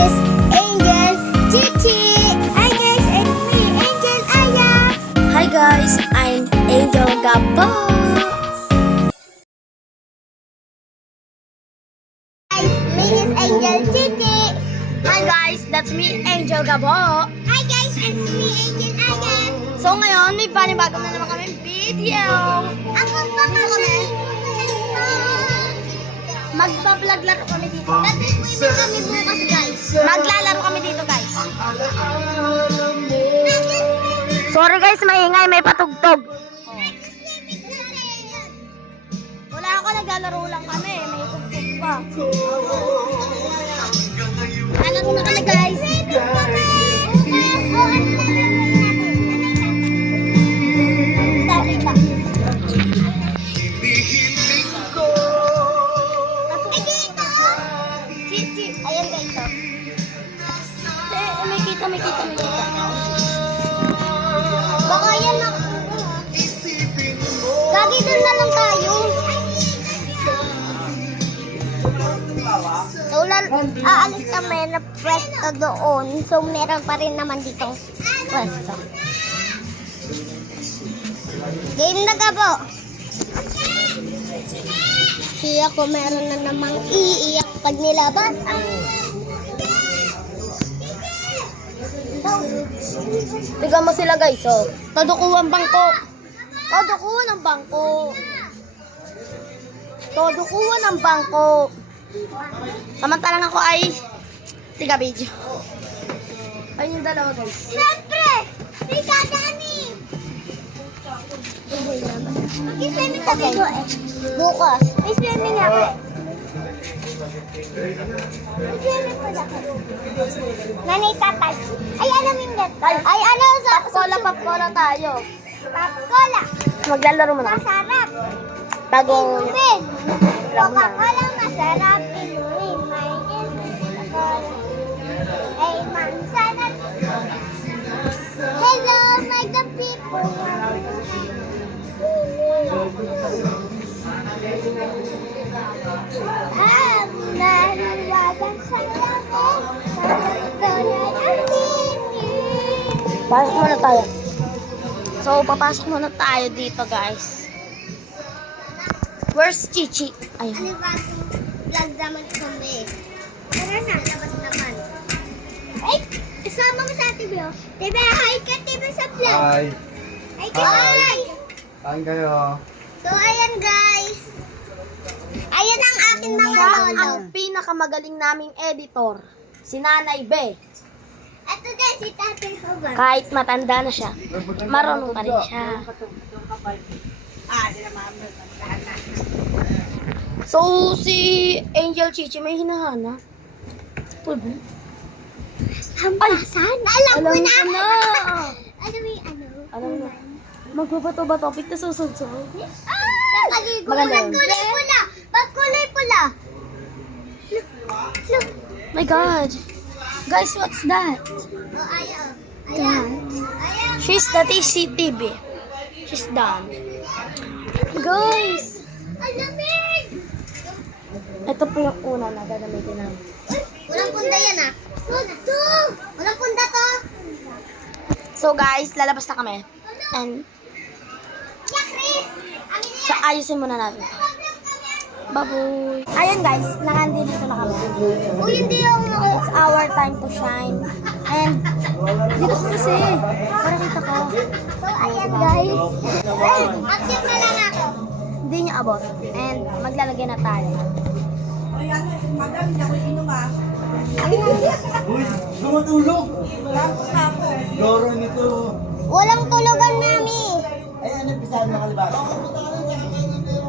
is Angel Chichi. Hi guys, and me, Angel Aya. Hi guys, I'm Angel Gabo. Guys, me is Angel Chichi. Hi guys, that's me, Angel Gabo. Hi guys, and me, Angel Aya. So ngayon, may panibagong na naman kami video. Ako pa kami. Magpa-vlog laro kami dito. Nag-swimming kami bukas guys. Maglalaro kami dito guys. Sorry guys, maingay, may patugtog. Wala ako, naglalaro lang kami. May tugtog pa. Alam na kami guys. Ayan guys. May kita. Baka yan na. Gagi doon na lang tayo. So, aalis kami na pwesto doon. So, meron pa rin naman dito pwesto. Game na Gabo. Siya ko meron na namang iiyak pag nilabas. Tignan mo sila guys, oh. Todo bangko. Todo ng bangko. Todo ng bangko. Samantalang ako ay tiga video. Ayun yung dalawa guys. Siyempre! Rika Dani! Mag-swimming kami ko eh. Bukas. May swimming ako eh. May swimming ko ako. Nanay tatay. Ay, alam yung that. Ay, ano sa... Papcola tayo. Papcola. Maglalaro mo na. Masarap. Bagong... Inumin. Coca-Cola masarap. Inumin. May Coca-Cola. Ay, mansanat. Hello, my the people. Nalalaban sa langit. Pasok muna tayo. So, papasok muna tayo dito guys. Where's Chichi? Ayun. Ano ba? Vlog naman kami. Tara na, labas naman. Ay, isama mo sa ate Bio. Tibe, hi ka, Tibe, sa vlog. Hi. Hi ka, hi. Saan kayo? So, ayan guys. Ayan ang aking mga Siya lolo. ang pinakamagaling naming editor. Si Nanay Be. Ito din si Tatay Hogan. Kahit matanda na siya, marunong pa rin siya. So, si Angel Chichi may hinahana. Tulbo. Hampasan? Alam ko Alam na. ko na. Alam mo yung ano? Alam mo. Magbabato ba topic na susudso? Nakaligo. Maganda Walang yun. kulay pula. Pag kulay pula. Look. My God. Guys, what's that? Oh, ayaw. Ayaw. Ayaw. She's the TCTV. She's done. Guys, Ang lamig. ito po yung una na gagamitin namin. Walang punda yan ah. Ito. Walang punda to. So guys, lalabas na kami. And Yeah, Chris. Amin na so, ayusin muna natin. Baboy. Ayun guys, nakandito na kami. Uy, hindi ako It's our time to shine. And dito ko kasi, para kita ko. So, ayan guys. Active na lang ako. Hindi niya abot. And maglalagay na tayo. Uy, tumutulog! Loro nito. Walang tulugan mami. Ay, ano pisahan mo kalibas?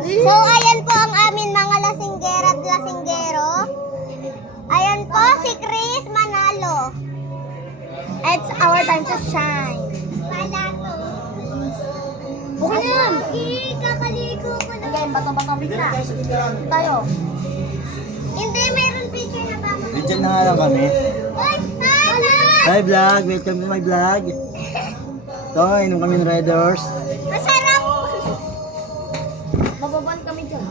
So, ayan po ang amin mga lasinggera at lasinggero. Ayan po si Chris Manalo. It's our time to shine. Palato. Okay na yan. Kakaligo ko na. Okay, bato-bato na. Tayo. Hindi, mayroon picture na ba? Diyan na nga lang kami. Ay, tama! Hi vlog! Welcome to my vlog! Ito, inom kami ng Red Horse. Masarap! Mababan kami dyan.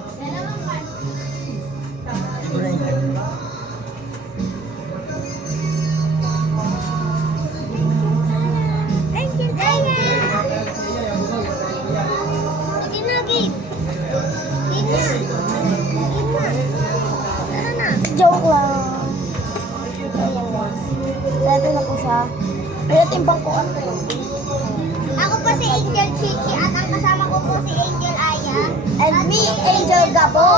Ako po si Angel Chichi at ang kasama ko po si Angel Aya. And me, Angel Gabo.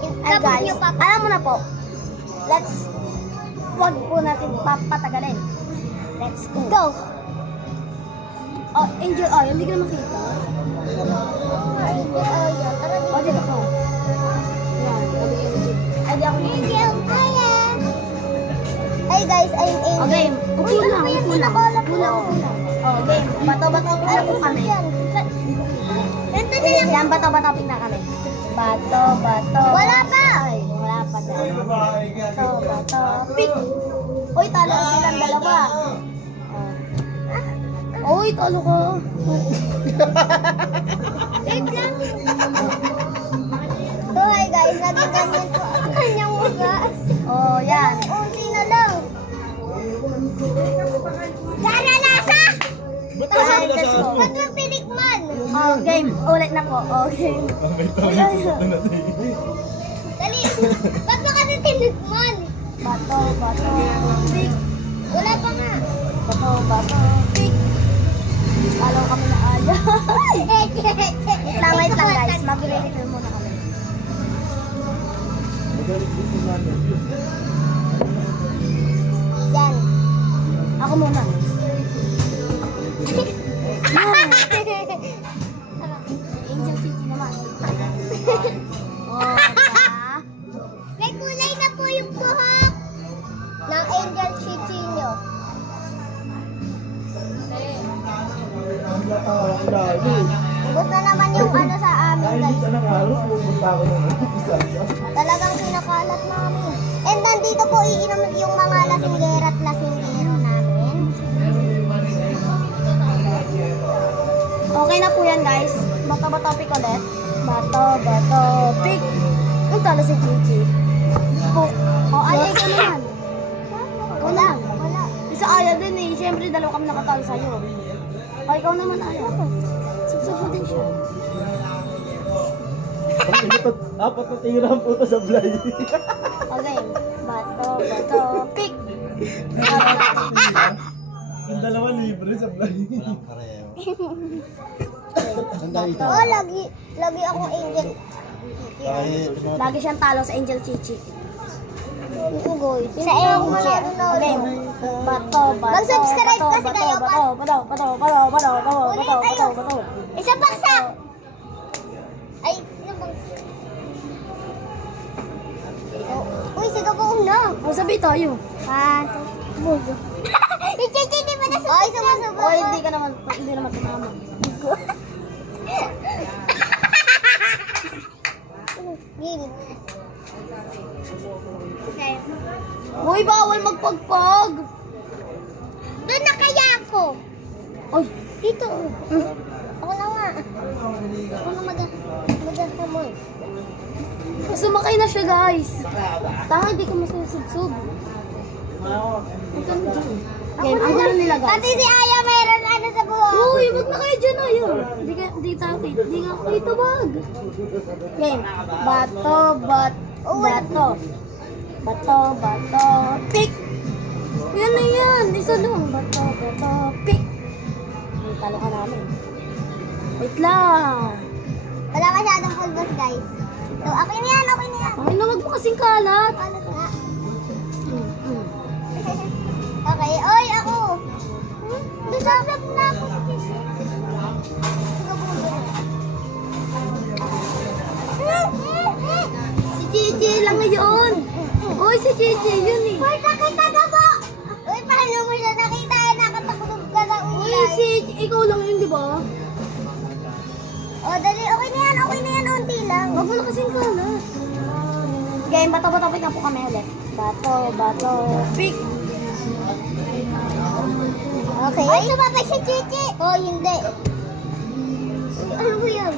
And Kapag guys, niyo pa alam mo na po, wag po natin papatagalin. Let's go. Go! Oh, Angel, oh, hindi ka na makita. Angel Aya, tara O, dito ko. Yan. Ay, di ako Angel Aya! Hey guys, I'm Angel. Okay, upo lang, Ano ba yan? upo lang. Nakakalap Upo lang, upo lang. Oh, game. Bato-bato na po kami. Ito na lang. Yan, bato-bato na kami. Bato-bato. Wala pa! Ay, wala pa daw. Bato-bato. Pick! Uy, talo silang dalawa. Oh. Uy, talo ko. Wait lang. So hi guys, naging ganyan po ang kanyang wagas. Oh, yan. Unti na lang. Naralasa! Ay, let's go. Ba't mo pinikman? Oh, game. Ulit na po. Oh, game. Dali! Ba't mo kasi tinikman? Bato-bato. Pick! Wala pa nga. Bato-bato. Pick! Talo kami na ala. Wait lang guys. Mag-ready muna kami. Yan. Ako muna. Angel City naman. Oh, diba? May kulay na po yung buhok ng Angel Chichi nyo. Ubus na naman yung ano sa amin guys. Talagang kinakalat namin. And nandito po iinom yung mga lasinggera at lasinggero namin. Okay na po yan guys. Bato-bato pick ulit. Bato-bato pick. Ang talo si Gigi. Oh, ay, ikaw naman. Wala, wala. Isa Aya din eh. Siyempre, dalawa kami nakatalo sa'yo. O, ikaw naman Aya. Subsub mo din siya. Apat na tira ang puto sa blay. Okay. Bato-bato pick. Yung dalawa libre sa blay. Oh, lagi akong Angel. Lagi siyang talo sa Angel Chichi. Ugoy. Sa Angel. Okay. Bato-bato. Mag-subscribe kasi kayo pa. Bato-bato. Isa paksa! Ay, yung bang... Uy, sigaw ko una. O, sabi tayo. Bugo. Chichi, di ba nasusunod? Ay, sumasubok. O, hindi naman tumama. Game. Uy, bawal magpagpag. Doon na kaya ako. Ay, Dito. Ako na nga. Ako na mag-hamon. sumakay na siya guys. Tanga, hindi ko masusubsub. Ito na dyan. Game, ang gulo nila guys. Pati si Aya mayroon ano sa buhok. Uy, wag na kayo dyan ayun. Hindi nga ako ito wag. Game, bato, pick. Yan na yan, isa lang. Bato, pick. Talo ka namin. Wait lang. Wala masyadong pulbos guys. So, okay na yan. Ay, na wag mo kasing kalat. Paano nga? Okay, oy, ako. Nasasab na ako. Si Gigi lang ngayon. Uy, si Gigi yun eh. Uy, nakita ka po! Uy, paano mo siya nakita? Nakatakulog ka na Uy, ulay. ikaw lang yun, di ba? O, dali. Okay na yan. Unti lang. Wag mo na kasing kalat. Game, bato pick na po kami ulit. Bato, pick. Okay. Ay, sumabay si Chichi. Oh, hindi. Uy, ano ba yan?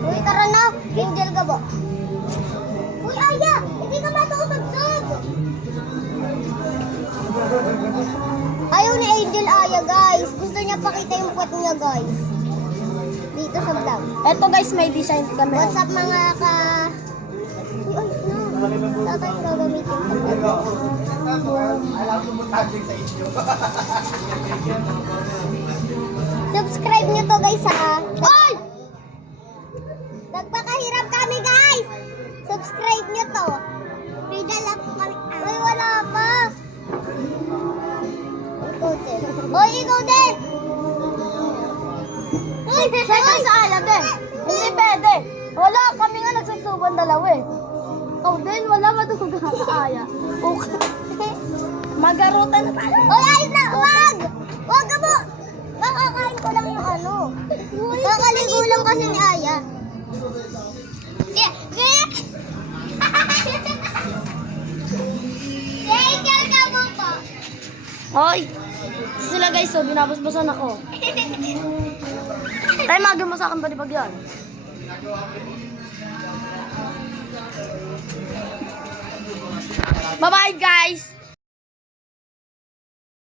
Uy, tara na. Angel ka ba? Uy, Aya! Hindi ka ba tumagsog? Ayaw ni Angel Aya, guys. Gusto niya pakita yung puwet niya, guys. Dito sa vlog. Eto guys, may design kami. What's up, mga ka... Uy, ayos na. Dapat gagamitin ko. Subscribe nyo to guys ha. Oy! Nagpakahirap kami guys. Subscribe nyo to. May dala po kami. Uy, wala pa. Ikaw din. Oy, ikaw din. Uy, Siyempre sa alam din. Hindi pwede. Wala, kami nga nagsusuban dalawa eh. Ikaw din, wala matutugan ka aya. Okay. Magarutan na tayo. Oy, ayos na. Wag! Wag ka mo. Makakain ko lang yung ano. Kakaligo lang kasi ni Aya. Ikaw ka mo po. Hoy! Sila guys, so binabasbasan ako. Tayo magin mo sa akin ba di pag yan? Bye-bye guys!